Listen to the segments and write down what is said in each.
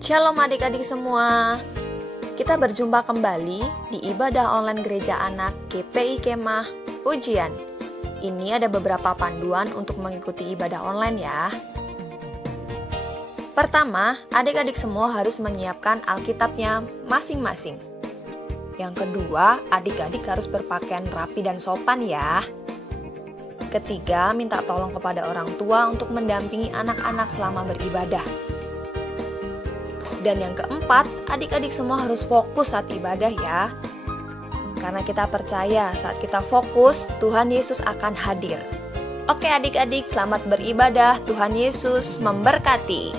Shalom adik-adik semua. Kita berjumpa kembali di ibadah online Gereja Anak GPI Kemah Pujian. Ini ada beberapa panduan untuk mengikuti ibadah online ya. Pertama, adik-adik semua harus menyiapkan Alkitabnya masing-masing. Yang kedua, adik-adik harus berpakaian rapi dan sopan ya. Ketiga, minta tolong kepada orang tua untuk mendampingi anak-anak selama beribadah. Dan yang keempat, adik-adik semua harus fokus saat ibadah ya. Karena kita percaya saat kita fokus, Tuhan Yesus akan hadir. Oke adik-adik, selamat beribadah. Tuhan Yesus memberkati.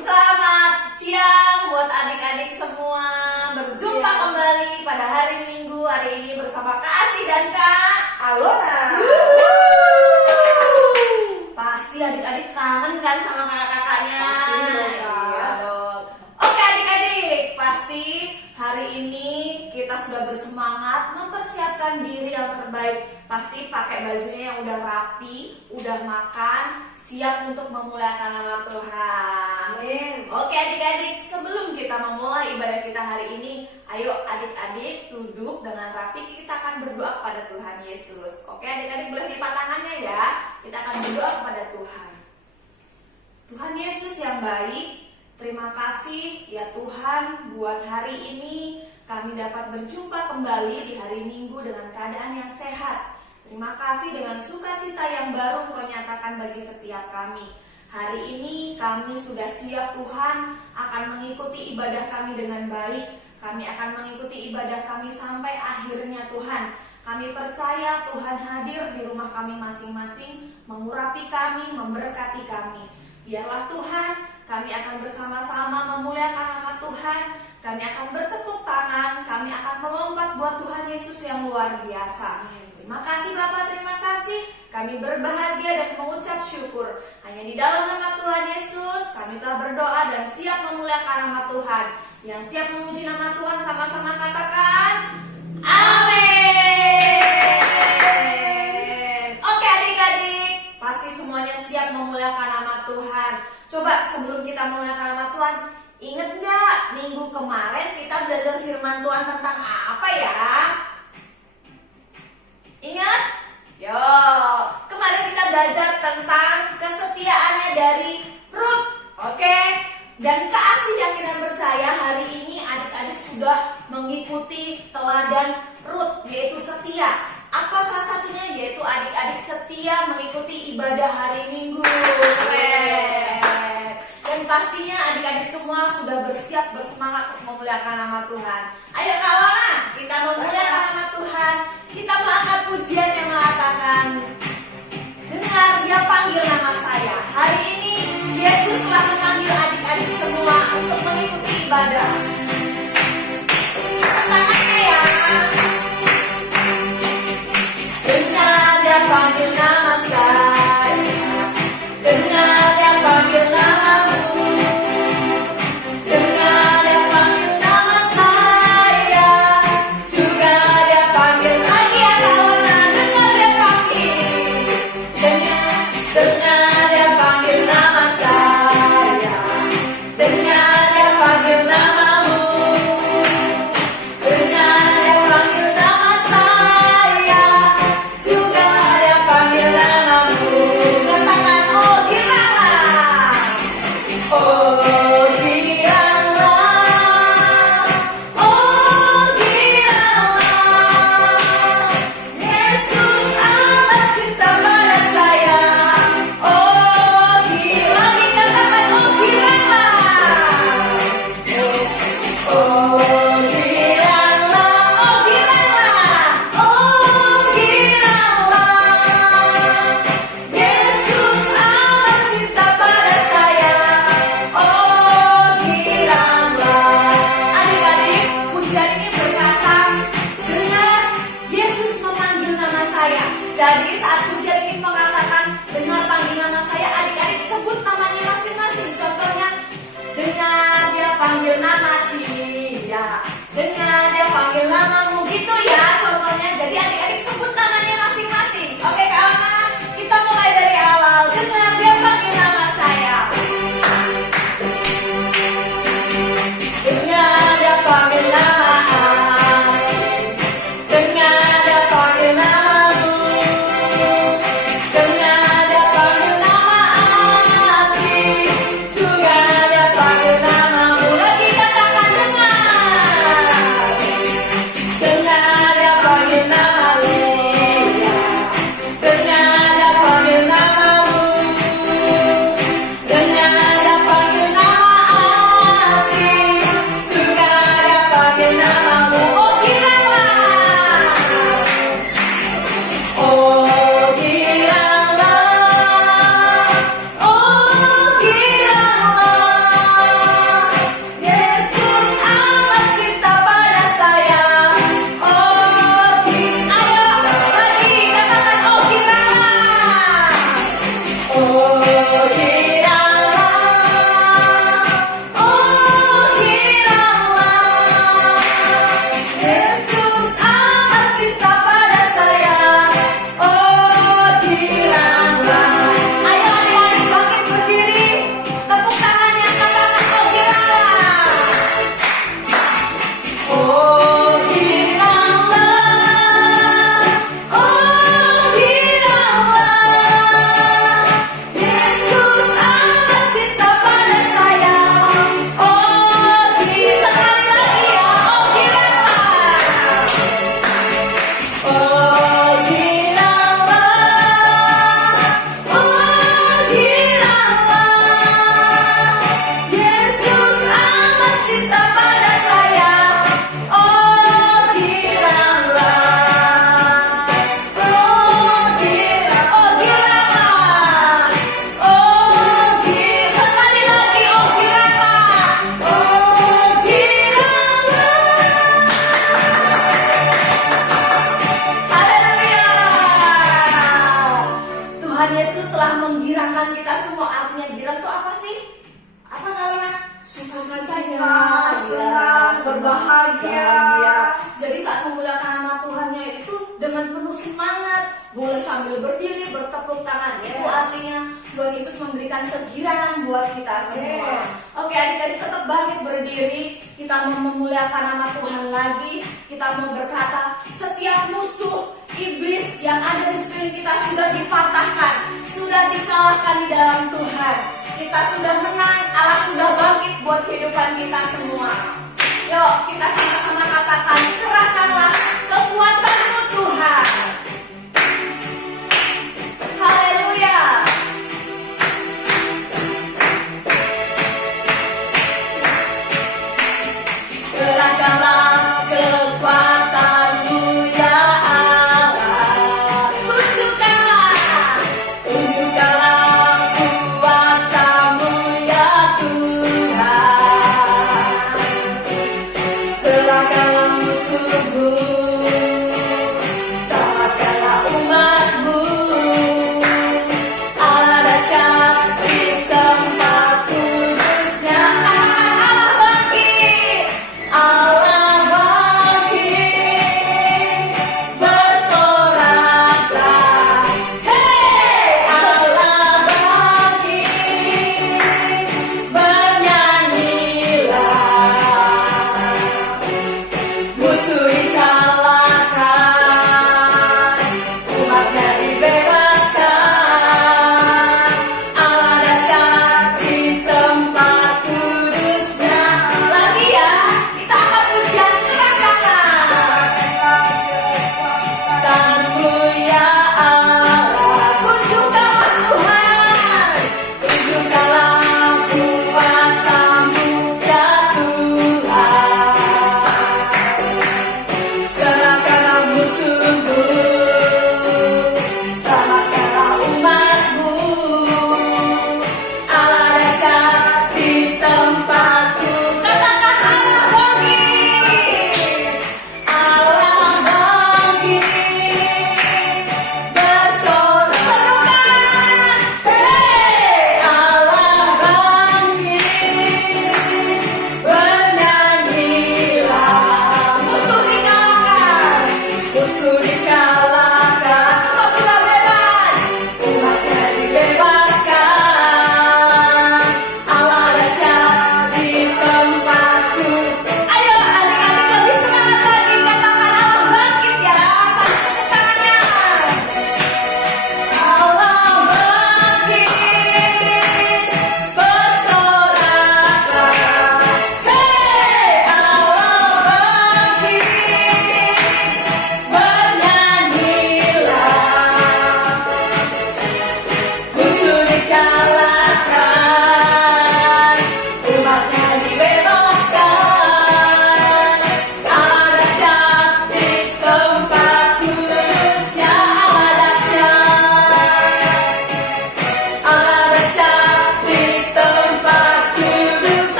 Selamat siang buat adik-adik semua. Berjumpa kembali pada hari Minggu hari ini bersama Kak Asi dan Kak Alona. Pasti adik-adik kangen kan sama kakak-kakaknya? Pasti dong, Kak. Iya dong. Oke adik-adik, pasti hari ini kita sudah bersemangat mempersiapkan diri yang terbaik. Pasti pakai bajunya yang udah rapi, udah makan, siap untuk memuliakan nama Tuhan. Amin. Oke adik-adik, sebelum kita memulai ibadah kita hari ini, ayo adik-adik duduk dengan rapi, kita akan berdoa kepada Tuhan Yesus. Oke adik-adik, boleh lipat tangannya ya. Kita akan berdoa kepada Tuhan. Tuhan Yesus yang baik, terima kasih ya Tuhan buat hari ini kami dapat berjumpa kembali di hari Minggu dengan keadaan yang sehat. Terima kasih dengan sukacita yang baru Engkau nyatakan bagi setiap kami. Hari ini kami sudah siap Tuhan akan mengikuti ibadah kami dengan baik. Kami akan mengikuti ibadah kami sampai akhirnya Tuhan. Kami percaya Tuhan hadir di rumah kami masing-masing, mengurapi kami, memberkati kami. Biarlah Tuhan, kami akan bersama-sama memuliakan nama Tuhan. Kami akan bertepuk tangan, kami akan melompat buat Tuhan Yesus yang luar biasa. Terima kasih Bapak, terima kasih. Kami berbahagia dan mengucap syukur. Hanya di dalam nama Tuhan Yesus, kami telah berdoa dan siap memuliakan nama Tuhan. Yang siap memuji nama Tuhan sama-sama katakan, Amin. Oke adik-adik, pasti semuanya siap memuliakan nama Tuhan. Coba sebelum kita memuliakan nama Tuhan, ingat nggak minggu kemarin kita belajar firman Tuhan tentang apa ya? Ingat? Yo, kemarin kita belajar tentang kesetiaannya dari Ruth, oke? Dan Kak Asi yakin dan percaya hari ini adik-adik sudah mengikuti teladan Ruth, yaitu setia. Apa salah satunya? Yaitu adik-adik setia mengikuti ibadah hari Minggu. Keren. Dan pastinya adik-adik semua sudah bersiap bersemangat untuk memuliakan nama Tuhan. Ayo Kak Lona, kita memuliakan nama Tuhan. Kita mengangkat pujian yang mengatakan, dengar dia panggil nama saya. Hari ini Yesus telah memanggil adik-adik semua untuk mengikuti ibadah. Tangannya ya. Dengar dia panggil nama saya. Dengar dia panggil namamu. Dengar dia panggil nama saya. Juga dia panggil lagi ya kawan. Dengar dia panggil. Dengar Tuhan Yesus telah menggirakan kita semua. Artinya girang itu apa sih? Apa Kalina? Sukacita, senang, berbahagia. Jadi saat memuliakan nama Tuhannya itu dengan penuh semangat, boleh sambil berdiri, bertepuk tangan. Itu artinya Tuhan Yesus memberikan kegirangan buat kita semua. Oke, adik-adik tetap bangkit berdiri. Kita mau memuliakan nama Tuhan lagi. Kita mau berkata, setiap musuh iblis yang ada di sekeliling kita sudah dipatahkan, sudah dikalahkan di dalam Tuhan. Kita sudah menang, Allah sudah bangkit buat kehidupan kita semua. Yuk, kita sama-sama katakan, kerahkanlah kekuatanmu Tuhan. Haleluya. Kerahkanlah kekuatanmu ya Allah. Tunjukkanlah kuasamu ya Tuhan. Serahkanlah musuhmu, selamatkan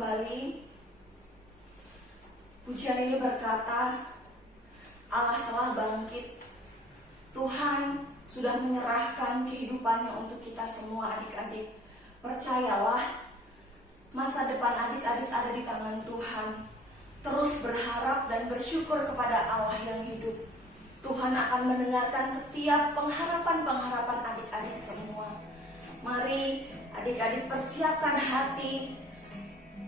kembali. Pujian ini berkata, Allah telah bangkit. Tuhan sudah menyerahkan kehidupannya untuk kita semua adik-adik. Percayalah, masa depan adik-adik ada di tangan Tuhan. Terus berharap dan bersyukur kepada Allah yang hidup. Tuhan akan mendengarkan setiap pengharapan-pengharapan adik-adik semua. Mari adik-adik persiapkan hati,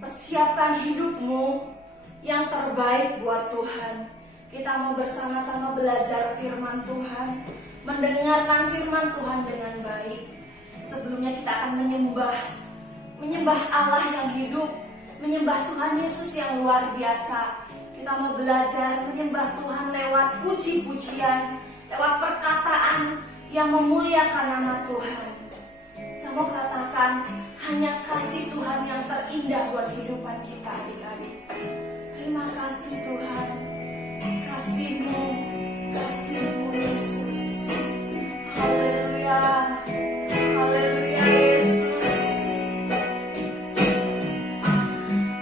persiapkan hidupmu yang terbaik buat Tuhan. Kita mau bersama-sama belajar firman Tuhan, mendengarkan firman Tuhan dengan baik. Sebelumnya kita akan menyembah Allah yang hidup, menyembah Tuhan Yesus yang luar biasa. Kita mau belajar menyembah Tuhan lewat puji-pujian, lewat perkataan yang memuliakan nama Tuhan. Kita mau katakan, hanya kasih Tuhan yang terindah buat kehidupan kita adik-adik. Terima kasih Tuhan, kasih-Mu Yesus. Haleluya, haleluya Yesus.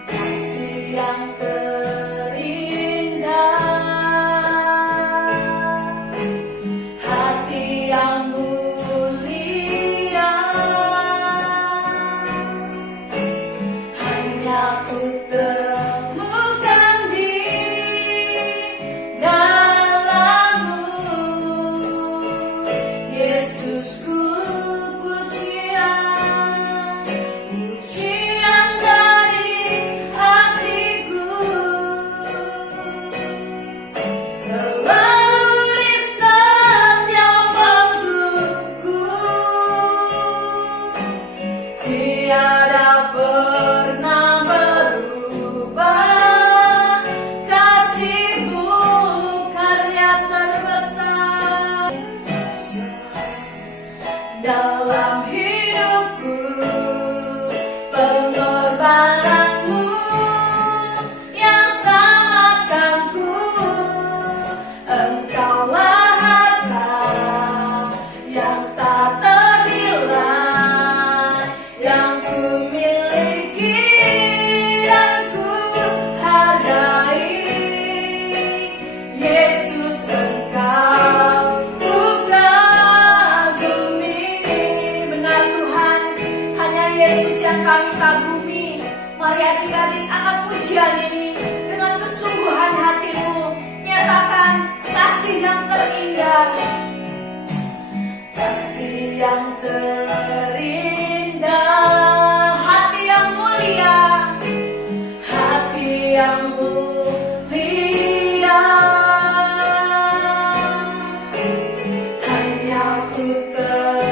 Kasih yang dalam hidupku, pengorbananmu yang selamatkanku. Engkaulah harta yang tak ternilai, yang ku miliki dan ku hargai. Yesus, Engkau Yesus yang kami kagumi. Mari adik-adik angkat pujian ini dengan kesungguhan hatimu. Nyatakan kasih yang terindah, kasih yang terindah, hati yang mulia, hati yang mulia. Hanya ku Engkau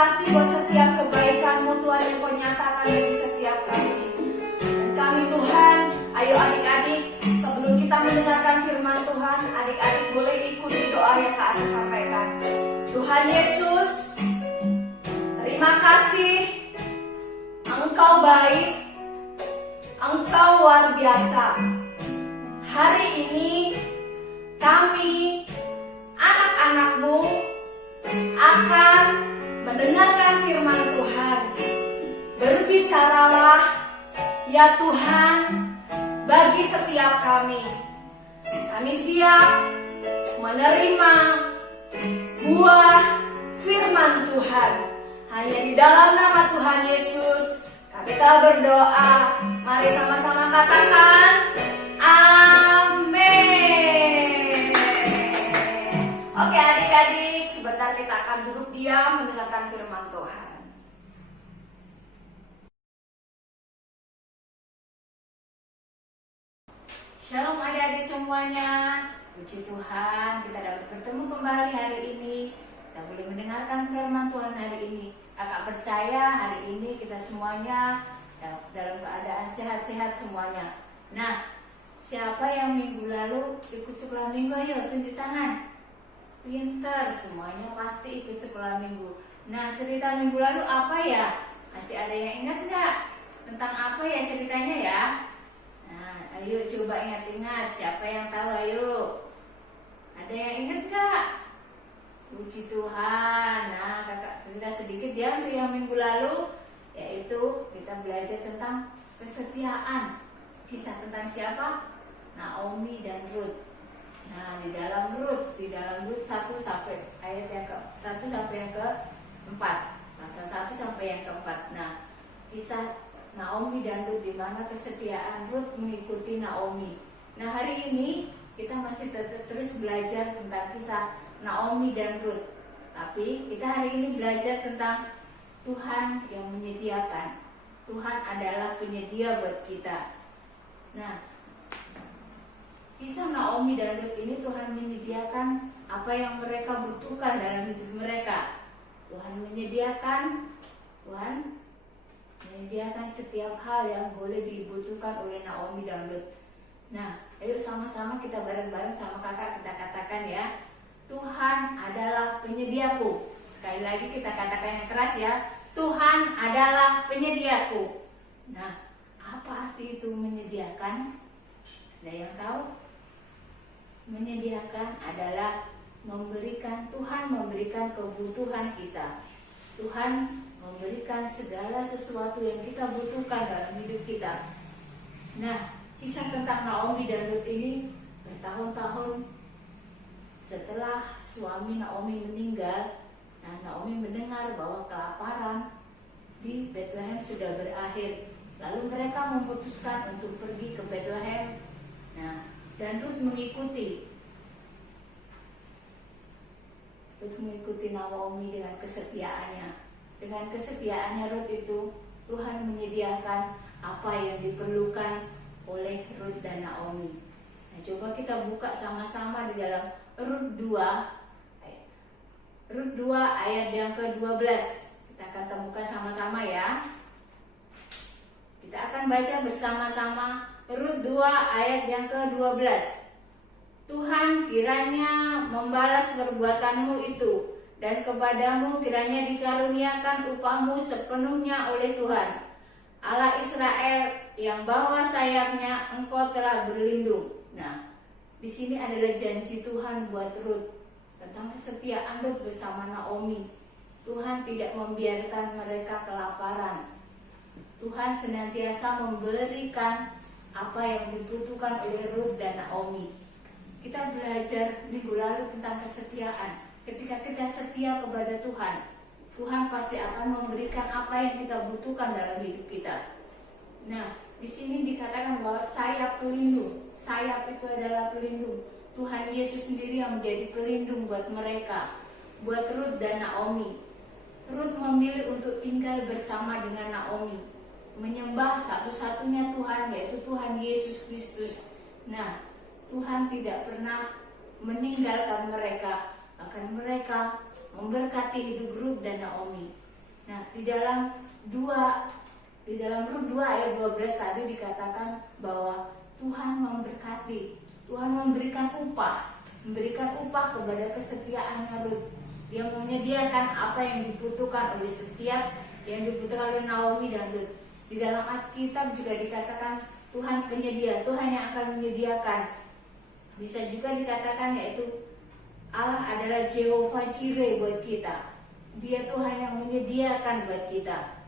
kasih buat setiap kebaikan-Mu Tuhan yang Kau nyatakan bagi setiap kami. Dan kami Tuhan, ayo adik-adik, sebelum kita mendengarkan firman Tuhan, adik-adik boleh ikuti doa yang Kak Asa sampaikan. Tuhan Yesus, terima kasih, Engkau baik, Engkau luar biasa. Hari ini kami, anak-anak-Mu, akan mendengarkan firman Tuhan. Berbicaralah, ya Tuhan, bagi setiap kami. Kami siap menerima buah firman Tuhan. Hanya di dalam nama Tuhan Yesus kami telah berdoa. Mari sama-sama katakan amin. Oke adik-adik, sebentar kita akan duduk diam mendengarkan firman Tuhan. Shalom adik-adik semuanya. Puji Tuhan, kita dapat bertemu kembali hari ini. Kita boleh mendengarkan firman Tuhan hari ini. Kakak percaya hari ini kita semuanya dalam keadaan sehat-sehat semuanya. Nah, siapa yang minggu lalu ikut sekolah minggu? Ayo tunjuk tangan. Pinter, semuanya pasti ikut sekolah minggu. Nah, cerita minggu lalu apa ya? Masih ada yang ingat nggak? Tentang apa ya ceritanya ya? Nah, ayo coba ingat-ingat. Siapa yang tahu? Ayo. Ada yang ingat nggak? Puji Tuhan. Nah, kakak cerita sedikit ya untuk yang minggu lalu, yaitu kita belajar tentang kesetiaan. Kisah tentang siapa? Naomi dan Ruth. Nah, di dalam Ruth 1 sampai ayat yang ke-1 sampai yang ke-4. Pasal 1 sampai yang ke-4. Nah, kisah Naomi dan Ruth, di mana kesetiaan Ruth mengikuti Naomi. Nah, hari ini kita masih terus belajar tentang kisah Naomi dan Ruth. Tapi kita hari ini belajar tentang Tuhan yang menyediakan. Tuhan adalah penyedia buat kita. Nah, kisah Naomi dan Ruth ini Tuhan menyediakan apa yang mereka butuhkan dalam hidup mereka. Tuhan menyediakan setiap hal yang boleh dibutuhkan oleh Naomi dan Ruth. Nah, ayo sama-sama kita bareng-bareng sama kakak kita katakan ya. Tuhan adalah penyediaku. Sekali lagi kita katakan yang keras ya. Tuhan adalah penyediaku. Nah, apa arti itu menyediakan? Ada yang tahu? Menyediakan adalah Tuhan memberikan kebutuhan kita. Tuhan memberikan segala sesuatu yang kita butuhkan dalam hidup kita. Nah, kisah tentang Naomi dan Ruth ini bertahun-tahun setelah suami Naomi meninggal. Nah, Naomi mendengar bahwa kelaparan di Bethlehem sudah berakhir. Lalu mereka memutuskan untuk pergi ke Bethlehem. Nah, dan Ruth mengikuti Naomi dengan kesetiaannya. Dengan kesetiaannya Ruth itu, Tuhan menyediakan apa yang diperlukan oleh Ruth dan Naomi. Nah, coba kita buka sama-sama di dalam Ruth 2 ayat yang ke-12. Kita akan temukan sama-sama ya. Kita akan baca bersama-sama Ruth 2 ayat yang ke-12. Tuhan kiranya membalas perbuatanmu itu, dan kepadamu kiranya dikaruniakan upahmu sepenuhnya oleh Tuhan Allah Israel, yang bawah sayapnya engkau telah berlindung. Nah, di sini adalah janji Tuhan buat Ruth tentang kesetiaan Ruth bersama Naomi. Tuhan tidak membiarkan mereka kelaparan. Tuhan senantiasa memberikan apa yang dibutuhkan oleh Ruth dan Naomi. Kita belajar minggu lalu tentang kesetiaan. Ketika kita setia kepada Tuhan, Tuhan pasti akan memberikan apa yang kita butuhkan dalam hidup kita. Nah, di sini dikatakan bahwa sayap pelindung. Sayap itu adalah pelindung. Tuhan Yesus sendiri yang menjadi pelindung buat mereka, buat Ruth dan Naomi. Ruth memilih untuk tinggal bersama dengan Naomi, menyembah satu-satunya Tuhan, yaitu Tuhan Yesus Kristus. Nah, Tuhan tidak pernah meninggalkan mereka, akan mereka memberkati hidup Ruth dan Naomi. Nah, di dalam Rut 2 ayat 12 tadi dikatakan bahwa Tuhan memberkati, Tuhan memberikan upah kepada kesetiaannya Rut. Dia menyediakan apa yang dibutuhkan oleh oleh Naomi dan Rut. Di dalam Alkitab juga dikatakan Tuhan penyedia, Tuhan yang akan menyediakan. Bisa juga dikatakan yaitu Allah adalah Jehovah Jireh buat kita. Dia Tuhan yang menyediakan buat kita.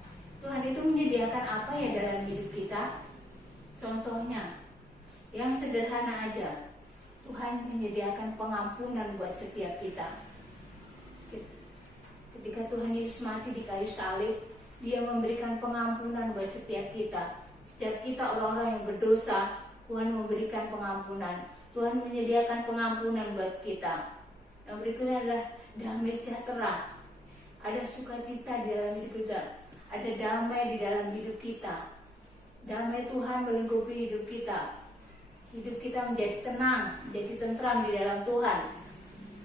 Tuhan itu menyediakan apa ya dalam hidup kita? Contohnya, yang sederhana aja, Tuhan menyediakan pengampunan buat setiap kita. Ketika Tuhan Yesus mati di kayu salib, Dia memberikan pengampunan buat setiap kita. Setiap kita orang-orang yang berdosa, Tuhan memberikan pengampunan. Tuhan menyediakan pengampunan buat kita. Yang berikutnya adalah damai sejahtera. Ada sukacita di dalam hidup kita. Ada damai di dalam hidup kita. Damai Tuhan melingkupi hidup kita. Hidup kita menjadi tenang, menjadi tentram di dalam Tuhan.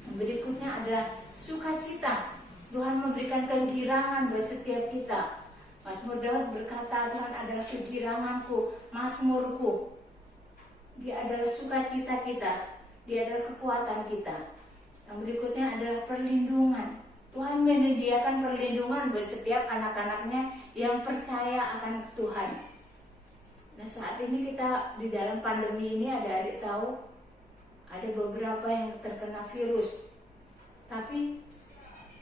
Yang berikutnya adalah sukacita. Tuhan memberikan kegirangan buat setiap kita. Mazmur Daud berkata, Tuhan adalah kegiranganku, mazmurku. Dia adalah sukacita kita. Dia adalah kekuatan kita. Yang berikutnya adalah perlindungan. Tuhan menyediakan perlindungan buat setiap anak-anaknya yang percaya akan Tuhan. Nah, saat ini kita di dalam pandemi ini adik-adik tahu ada beberapa yang terkena virus. Tapi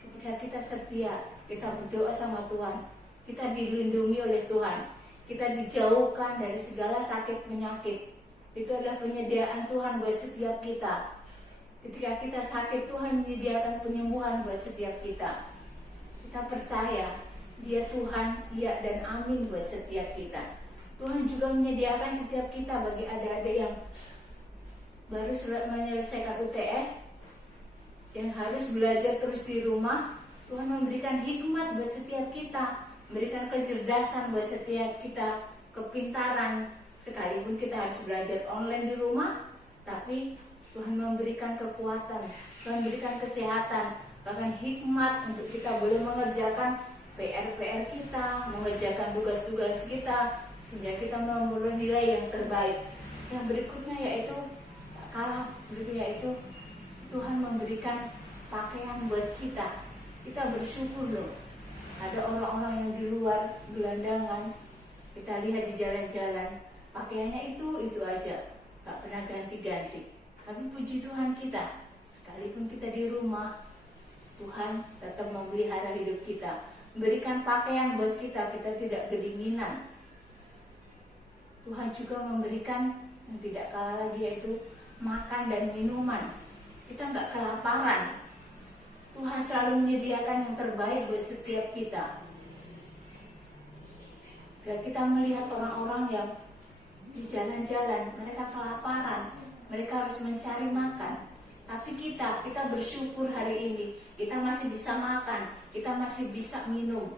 ketika kita setia, kita berdoa sama Tuhan, kita dilindungi oleh Tuhan, kita dijauhkan dari segala sakit penyakit. Itu adalah penyediaan Tuhan buat setiap kita. Ketika kita sakit, Tuhan menyediakan penyembuhan buat setiap kita. Kita percaya Dia Tuhan, iya dan amin buat setiap kita. Tuhan juga menyediakan setiap kita bagi adik-adik yang baru menyelesaikan UTS, yang harus belajar terus di rumah. Tuhan memberikan hikmat buat setiap kita, memberikan kecerdasan buat setiap kita, kepintaran. Sekalipun kita harus belajar online di rumah, tapi Tuhan memberikan kekuatan, Tuhan memberikan kesehatan, bahkan hikmat untuk kita boleh mengerjakan PR-PR kita, mengerjakan tugas-tugas kita, sehingga kita memperoleh nilai yang terbaik. Yang berikutnya yaitu Tuhan memberikan pakaian buat kita. Kita bersyukur loh. Ada orang-orang yang di luar gelandangan, kita lihat di jalan-jalan, pakaiannya itu aja, gak pernah ganti-ganti. Tapi puji Tuhan kita, sekalipun kita di rumah, Tuhan tetap memelihara hidup kita, memberikan pakaian buat kita, kita tidak kedinginan. Tuhan juga memberikan yang tidak kalah lagi yaitu makan dan minuman. Kita nggak kelaparan. Tuhan selalu menyediakan yang terbaik buat setiap kita. Jika kita melihat orang-orang yang di jalan-jalan, mereka kelaparan, mereka harus mencari makan. Tapi kita bersyukur hari ini, kita masih bisa makan, kita masih bisa minum.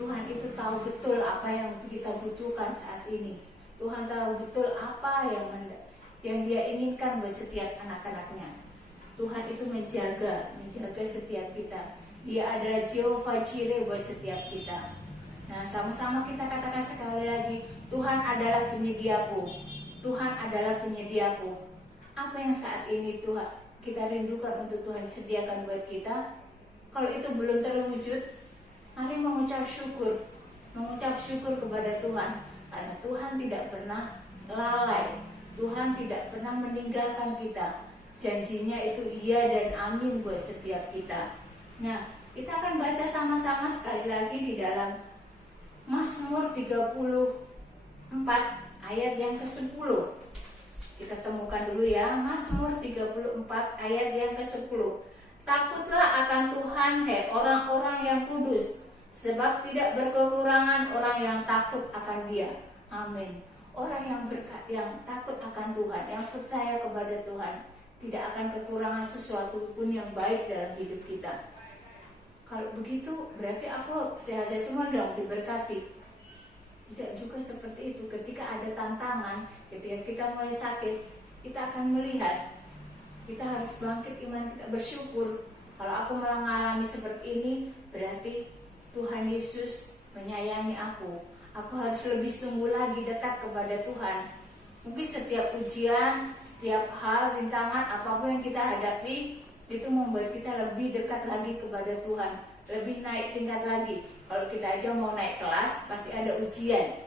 Tuhan itu tahu betul apa yang kita butuhkan saat ini. Tuhan tahu betul apa yang Dia inginkan buat setiap anak-anaknya. Tuhan itu menjaga setiap kita. Dia adalah Jehovah Jireh buat setiap kita. Nah, sama-sama kita katakan sekali lagi, Tuhan adalah penyediaku. Tuhan adalah penyediaku. Apa yang saat ini Tuhan kita rindukan untuk Tuhan sediakan buat kita? Kalau itu belum terwujud, mari mengucap syukur kepada Tuhan, karena Tuhan tidak pernah lalai. Tuhan tidak pernah meninggalkan kita. Janjinya itu iya dan amin buat setiap kita. Nah, kita akan baca sama-sama sekali lagi di dalam Mazmur 34 ayat yang ke-10. Kita temukan dulu ya, Mazmur 34 ayat yang ke-10. Takutlah akan Tuhan, hai orang-orang yang kudus, sebab tidak berkekurangan orang yang takut akan Dia. Amin. Orang yang takut akan Tuhan, yang percaya kepada Tuhan, tidak akan kekurangan sesuatu pun yang baik dalam hidup kita. Kalau begitu berarti aku sehat-sehat semua dong, diberkati. Tidak juga seperti itu. Ketika ada tantangan, ketika kita mulai sakit, kita akan melihat, kita harus bangkit iman kita, bersyukur. Kalau aku malah mengalami seperti ini, berarti Tuhan Yesus menyayangi aku. Aku harus lebih sungguh lagi dekat kepada Tuhan. Mungkin setiap ujian, setiap hal, rintangan, apapun yang kita hadapi, itu membuat kita lebih dekat lagi kepada Tuhan, lebih naik tingkat lagi. Kalau kita aja mau naik kelas, pasti ada ujian.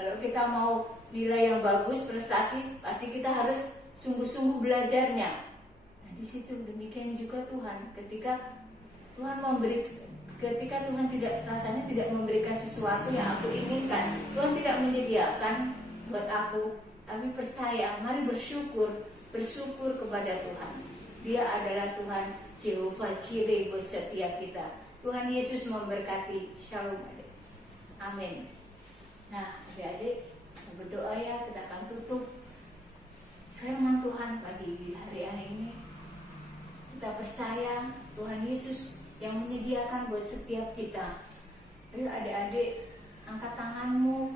Kalau kita mau nilai yang bagus, prestasi, pasti kita harus sungguh-sungguh belajarnya. Nah, di situ demikian juga Tuhan. Ketika Tuhan rasanya tidak memberikan sesuatu yang aku inginkan, Tuhan tidak menyediakan buat aku, tapi percaya, mari bersyukur kepada Tuhan. Dia adalah Tuhan Jehovah Jireh buat setiap kita. Tuhan Yesus memberkati. Shalom adik. Amin. Nah adik-adik, berdoa ya, kita akan tutup firman Tuhan pagi hari ini. Kita percaya Tuhan Yesus yang menyediakan buat setiap kita. Ayo adik-adik, angkat tanganmu,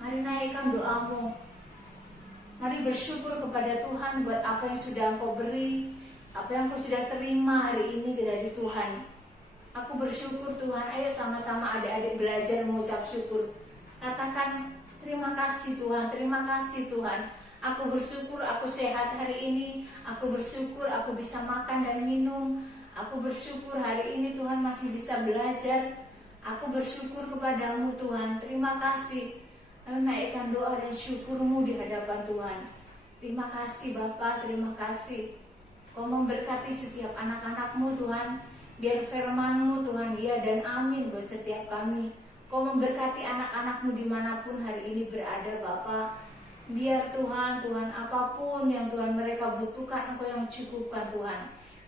mari naikkan doamu. Mari bersyukur kepada Tuhan buat apa yang sudah engkau beri, apa yang engkau sudah terima hari ini dari Tuhan. Aku bersyukur Tuhan. Ayo sama-sama adik-adik belajar mengucap syukur. Katakan terima kasih Tuhan, terima kasih Tuhan. Aku bersyukur aku sehat hari ini. Aku bersyukur aku bisa makan dan minum. Aku bersyukur hari ini Tuhan masih bisa belajar. Aku bersyukur kepadamu Tuhan. Terima kasih. Naikkan doa dan syukurmu di hadapan Tuhan. Terima kasih Bapa, terima kasih. Kau memberkati setiap anak-anakmu Tuhan. Biar firman-Mu Tuhan ya dan amin buat setiap kami. Kau memberkati anak-anakmu dimanapun hari ini berada Bapa. Biar Tuhan apapun yang Tuhan mereka butuhkan, Engkau yang cukupkan Tuhan.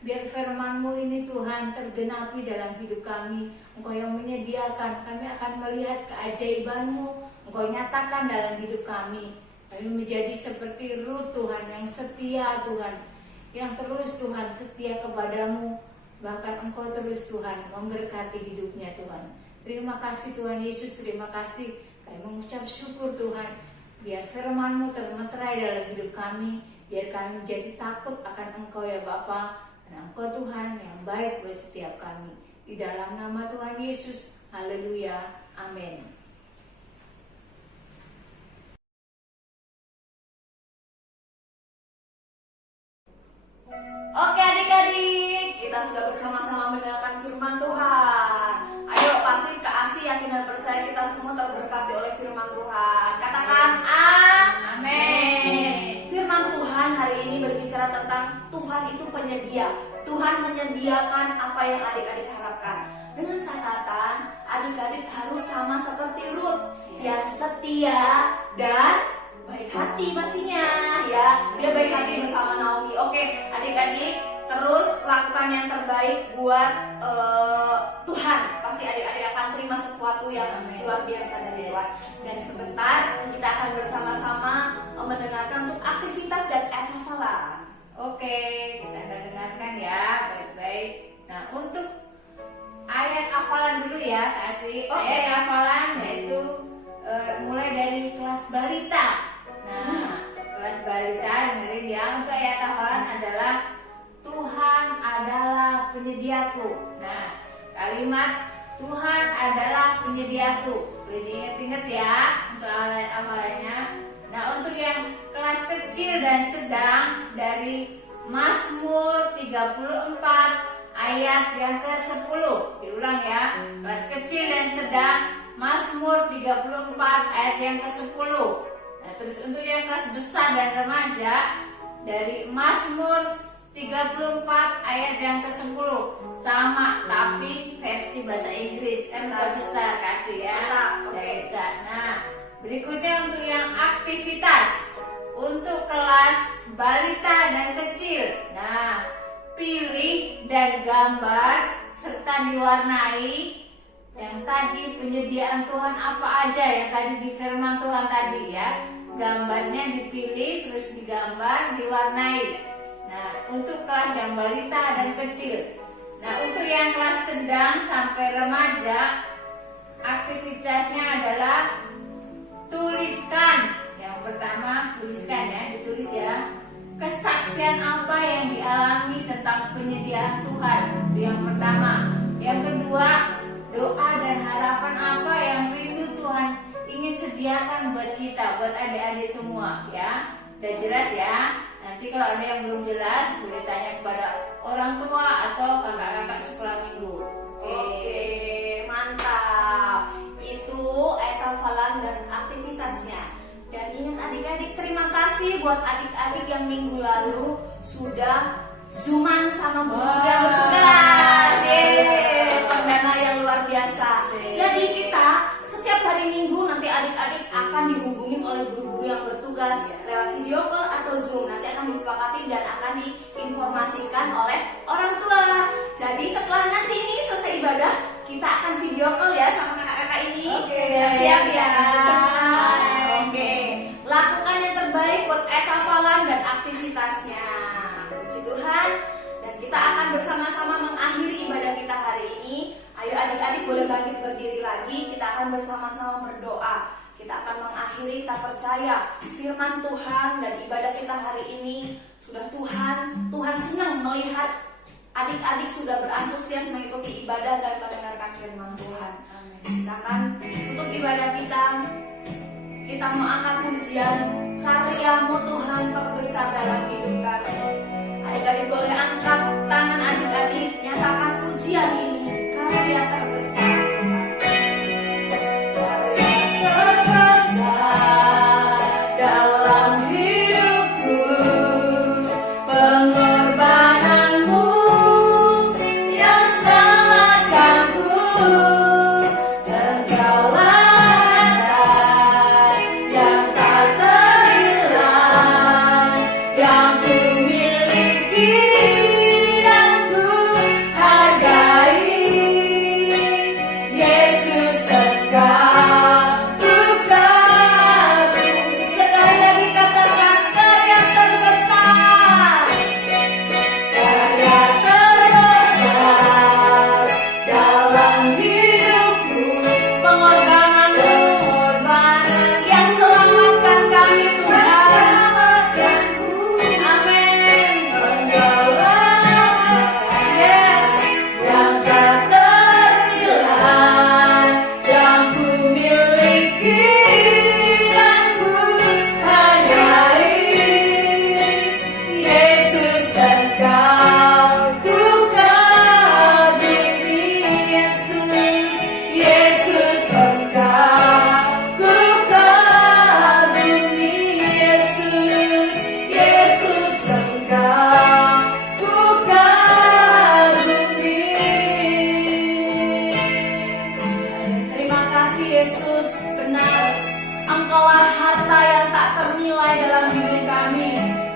Biar firman-Mu ini Tuhan tergenapi dalam hidup kami. Engkau yang menyediakan, kami akan melihat keajaiban-Mu. Engkau nyatakan dalam hidup kami. Kami menjadi seperti Rut Tuhan yang setia Tuhan. Yang terus Tuhan setia kepadamu. Bahkan Engkau terus Tuhan memberkati hidupnya Tuhan. Terima kasih Tuhan Yesus, terima kasih. Kami mengucap syukur Tuhan. Biar firman-Mu termeterai dalam hidup kami. Biar kami menjadi takut akan Engkau ya Bapa. Karena Engkau Tuhan yang baik buat setiap kami. Di dalam nama Tuhan Yesus. Haleluya. Amin. Oke adik-adik, kita sudah bersama-sama mendengarkan firman Tuhan. Ayo pasti keasih, yakin dan percaya kita semua terberkati oleh firman Tuhan. Katakan amin. Firman Tuhan hari ini berbicara tentang Tuhan itu penyedia. Tuhan menyediakan apa yang adik-adik harapkan. Dengan catatan adik-adik harus sama seperti Ruth yang setia dan baik hati pastinya ya. Dia baik hati bersama Naomi. Oke adik-adik, terus lakukan yang terbaik buat Tuhan. Pasti adik-adik akan terima sesuatu yang luar biasa dari Tuhan. Dan sebentar kita akan bersama-sama mendengarkan untuk aktivitas dan hafalan. Oke, kita akan dengarkan ya baik-baik. Nah untuk ayat hafalan dulu ya kasih. Ayat hafalan yaitu mulai dari kelas balita. Nah, kelas balita dengerin ya. Untuk ayat hafalan adalah Tuhan adalah penyediaku. Nah, kalimat Tuhan adalah penyediaku. Boleh diingat-ingat ya untuk ayat hafalannya. Nah, untuk yang kelas kecil dan sedang dari Mazmur 34 ayat yang ke-10. Diulang ya. Kelas kecil dan sedang Mazmur 34 ayat yang ke-10. Nah, terus untuk yang kelas besar dan remaja dari Mazmur 34 ayat yang ke-10 sama tapi versi bahasa Inggris kan udah besar kasih ya. Oke. Nah, berikutnya untuk yang aktivitas untuk kelas balita dan kecil. Nah, pilih dan gambar serta diwarnai yang tadi penyediaan Tuhan apa aja yang tadi di firman Tuhan tadi ya. Gambarnya dipilih terus digambar, diwarnai. Nah, untuk kelas yang balita dan kecil. Nah, untuk yang kelas sedang sampai remaja, aktivitasnya adalah tuliskan. Yang pertama, tuliskan ya, ditulis ya. Kesaksian apa yang dialami tentang penyediaan Tuhan. Itu yang pertama. Yang kedua, doa disediakan buat kita, buat adik-adik semua ya. Udah jelas ya? Nanti kalau ada yang belum jelas boleh tanya kepada orang tua atau kakak-kakak sekolah minggu. Oke, mantap. Itu hafalan dan aktivitasnya. Dan ingat adik-adik, terima kasih buat adik-adik yang minggu lalu sudah zooman sama Bu yang bertugas. Perdana yang luar biasa. Jadi kita setiap hari Minggu nanti adik-adik akan dihubungin oleh guru-guru yang bertugas lewat video call atau Zoom. Nanti akan disepakati dan akan diinformasikan oleh orang tua. Jadi setelah nanti ini selesai ibadah, kita akan video call ya sama kakak-kakak ini. Siap-siap ya. Oke. Lakukan yang terbaik buat hafalan dan aktivitasnya. Puji Tuhan. Dan kita akan bersama-sama mengakhiri ibadah kita hari ini. Ayo adik-adik boleh bangkit berdiri lagi. Kita akan bersama-sama berdoa. Kita akan mengakhiri, kita percaya firman Tuhan dan ibadah kita hari ini sudah Tuhan senang melihat adik-adik sudah berantusias mengikuti ibadah dan mendengarkan firman Tuhan. Kita akan tutup ibadah kita. Kita mau angkat pujian, karyamu Tuhan terbesar dalam hidup kami. Adik-adik boleh angkat tangan adik-adik, nyatakan pujian ini, karya terbesar Tuhan. Karya terbesar dalam hidupku, pengorbananmu yang selamatkanku.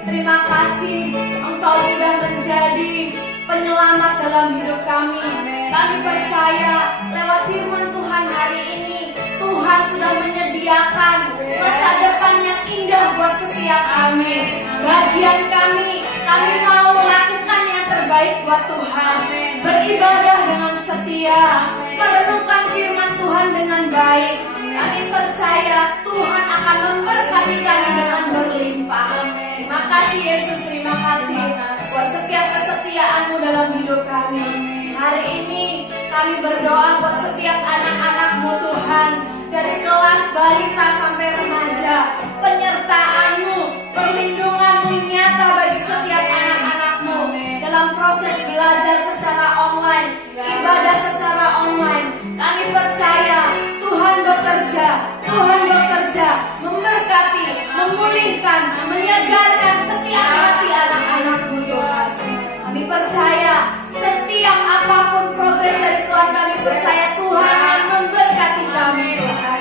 Terima kasih Engkau sudah menjadi penyelamat dalam hidup kami. Kami percaya lewat firman Tuhan hari ini, Tuhan sudah menyediakan masa depan yang indah buat setiap kami. Bagian kami mau lakukan yang terbaik buat Tuhan. Beribadah dengan setia, merenungkan firman Tuhan dengan baik. Kami percaya Tuhan akan memberkati kami dengan berlimpah. Terima kasih Yesus, terima kasih buat setiap kesetiaan-Mu dalam hidup kami. Hari ini kami berdoa buat setiap anak-anak-Mu Tuhan, dari kelas balita sampai remaja. Penyertaan-Mu, perlindungan-Mu nyata bagi setiap anak-anak-Mu dalam proses belajar secara online, ibadah secara online. Kami percaya Tuhan bekerja, memberkati, memulihkan, menyegarkan setiap hati anak-anak-Mu Tuhan. Kami percaya setiap apapun progres dari Tuhan, kami percaya Tuhan akan memberkati kami Tuhan.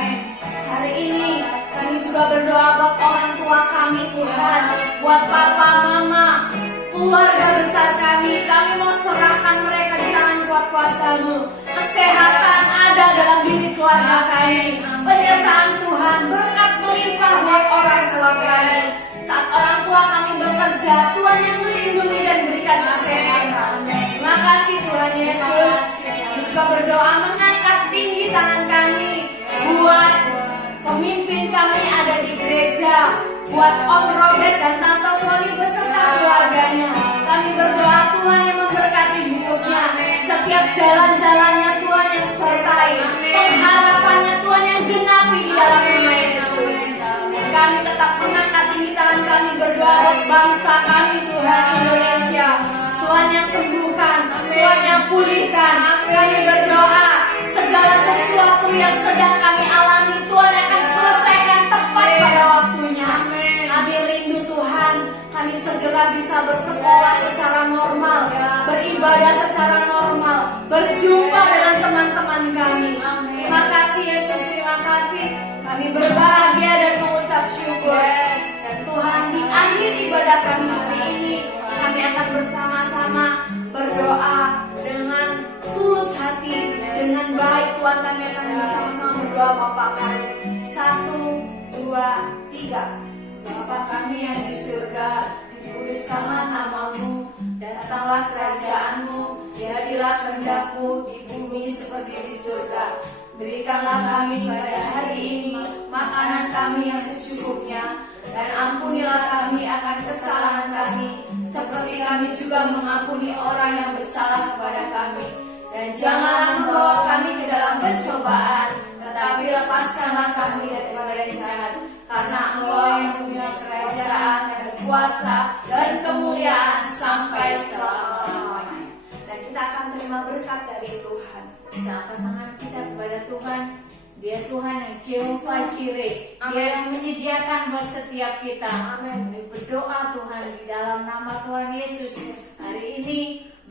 Hari ini kami juga berdoa buat orang tua kami Tuhan, buat papa, mama, keluarga besar kami. Kami mau serahkan mereka di tangan kuat kuasa-Mu. Kesehatan ada dalam diri keluarga kami. Penyertaan Tuhan, berkat melimpah buat orang tua kami. Saat orang tua kami bekerja, Tuhan yang melindungi dan berikan kesehatan. Terima kasih Tuhan Yesus. Kami juga berdoa mengangkat tinggi tangan kami buat pemimpin kami ada di gereja, buat Om Robert dan Tante Foni beserta keluarganya. Kami berdoa Tuhan yang memberkati hidupnya. Setiap jalan-jalannya Tuhan yang sertai, pengharapannya Tuhan yang genapi di dalam nama Yesus. buat bangsa kami Tuhan Indonesia. Tuhan yang sembuhkan, Tuhan yang pulihkan. Kami berdoa segala sesuatu yang sedang kami alami Tuhan akan selesaikan tepat pada waktunya. Kami rindu Tuhan, kami segera bisa bersekolah secara normal, beribadah secara normal, berjumpa dengan teman-teman kami. Terima kasih Yesus, terima kasih. Kami berbahagia dan mengucap syukur. Dan Tuhan, di akhir ibadah kami hari ini, kami akan bersama-sama berdoa dengan tulus hati, dengan baik. Tuhan, kami akan bersama-sama berdoa Bapa kami. 1, 2, 3. Bapa kami yang di surga, dikuduskanlah namamu, datanglah kerajaanmu, jadilah kehendak-Mu di bumi seperti di surga. Berikanlah kami pada hari ini makanan kami yang secukupnya, dan ampunilah kami akan kesalahan kami, seperti kami juga mengampuni orang yang bersalah kepada kami. Dan janganlah membawa kami ke dalam pencobaan, tetapi lepaskanlah kami daripada yang jahat. Karena Engkau yang punya kerajaan dan kuasa dan kemuliaan sampai selama-lamanya. Dan kita akan terima berkat dari Tuhan. Kita angkat tangan kita kepada Tuhan. Dia Tuhan yang Jehovah Jireh. Dia yang menyediakan buat setiap kita. Amin. Kami berdoa Tuhan di dalam nama Tuhan Yesus. Hari ini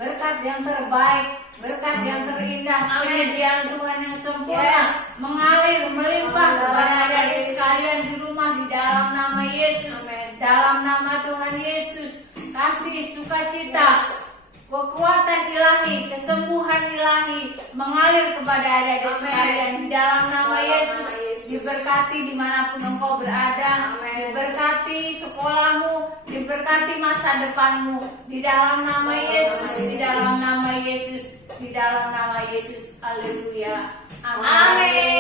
berkat yang terbaik, berkat yang terindah, penyediaan Tuhan yang sempurna mengalir melimpah kepada adik-adik sekalian di rumah di dalam nama Yesus. Dalam nama Tuhan Yesus, kasih sukacita, kekuatan ilahi, kesembuhan ilahi mengalir kepada adik-adik sekalian di dalam nama Yesus. Diberkati dimanapun engkau berada, diberkati sekolahmu, diberkati masa depanmu di dalam nama Yesus, di dalam nama Yesus, di dalam nama Yesus. Haleluya. Amin.